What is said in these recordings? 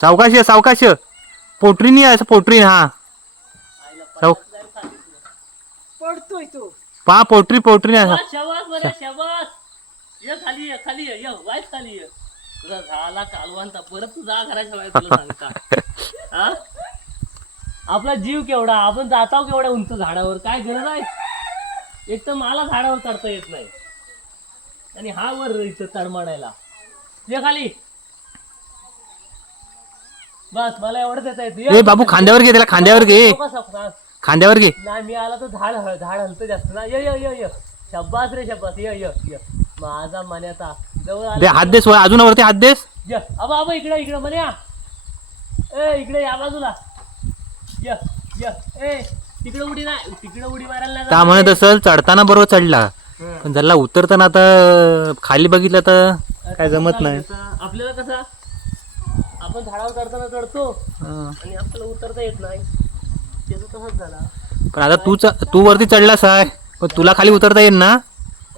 सावकाश ये, सावकाश. पोटरीनी आहे असं पोटरीन हा. साव पडतोय तो. पा पोटरी पोटरी बरं ये खाली ये खाली ये ये वाईट खाली ये. तुझा झाला कालवांता परत तू जा घराच्या बाहेर तुला सांगता. हा? आपला जीव केवढा आपण जाताव केवढ्या उंच झाडावर काय गरज आहे? एक तर मला झाडावर चढता येत नाही. आणि हा वर इथं तडमाडायला. ये खाली. बस मला एवढंच येता येत. ए बाबू खांद्यावर घे त्याला खांद्यावर घे. खांद्यावर घे. नाही मी आला तर झाड झाड हलतं जास्त. ना ये ये ये ये. शब्बास रे शब्बास. ये ये ये. माझा मान्याचा जवळ दे आला हात देस वर अजून वरती हात देस. ये. अबा अबा इकडे इकडे म्हण्या ए इकडे या बाजूला. य य. ए तिकडे उडी नाही तिकडे उडी मारायला नाही त्या जात. म्हणत असल चढताना बरोबर चढला. पण ज्याला उतरताना आता खाली बघितलं तर काय जमत नाही. आता. आपल्याला कसं आपण झाडावर चढताना चढतो हं. आणि आपल्याला उतरता येत नाही. त्याचं तसंच झाला. पण आता तू च- तू वरती चढलास आहे. पण तुला खाली उतरता येईल ना?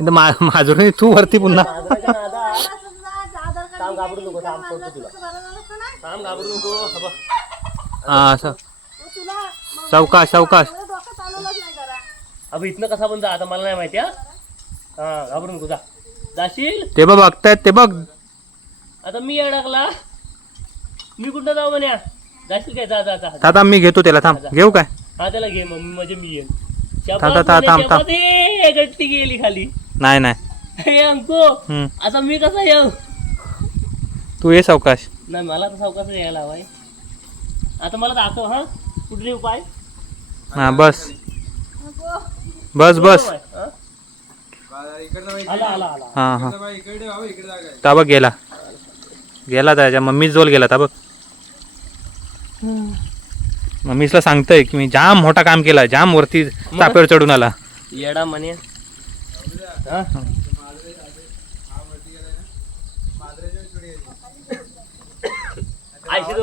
माझं तू वरती पुन्हा. नादात थांब घाबरू नको थांब सोडतो तुला. थांब घाबरू नको हा बघ. हा असं सावकाश सावकाश. अबे इथनं कसा पण जा आता मला नाही माहिती हा. हा घाबरू नको जा. जाशील? ते बघ बघतायत ते बघ. आता मी अडकला. मी कुठं जाऊ म्हण्या जाशील काय? जा जा जा. मी घेतो त्याला. थांब. घेऊ काय? हा त्याला घे मग. मी म्हणजे मी येईन. थांब, ए, गट्टी गेली खाली. नाही नाही. हे अंको हम्म. आता मी कसा येऊ? तू ये सावकाश. नाही मला तर सावकाश यायला हवाय. आता मला दाखव हा? कुठले उपाय? हा बस. बस बस. हा? आला आला आला. हा हा. ता बघ गेला. गेला त्याच्या मम्मीच जोल गेला ता बघ मम्मीसला सांगतोय की मी जाम मोठा काम केला जाम वरती चापेवर चढून आला. येडा म्हणे. हा?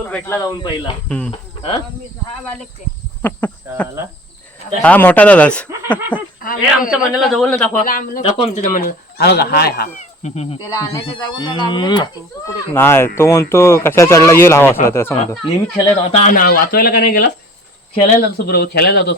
भेटला जाऊन पहिला. हा? मोठा दादाच. आमच्या मंडळाला जवळ ना दाखवा. दाखवा आमच्या मंडळाला हा हाय हा. त्याला आणायचं जाऊन त्याला लांबून जातो. कुठे नाही तो म्हणतो कशा चढला येईल हवा असला तर असं म्हणतो. नेहमी खेळायला आता ना वाचवायला का नाही गेलास? खेळायला जातोस बरोबर खेळायला जातोस ना?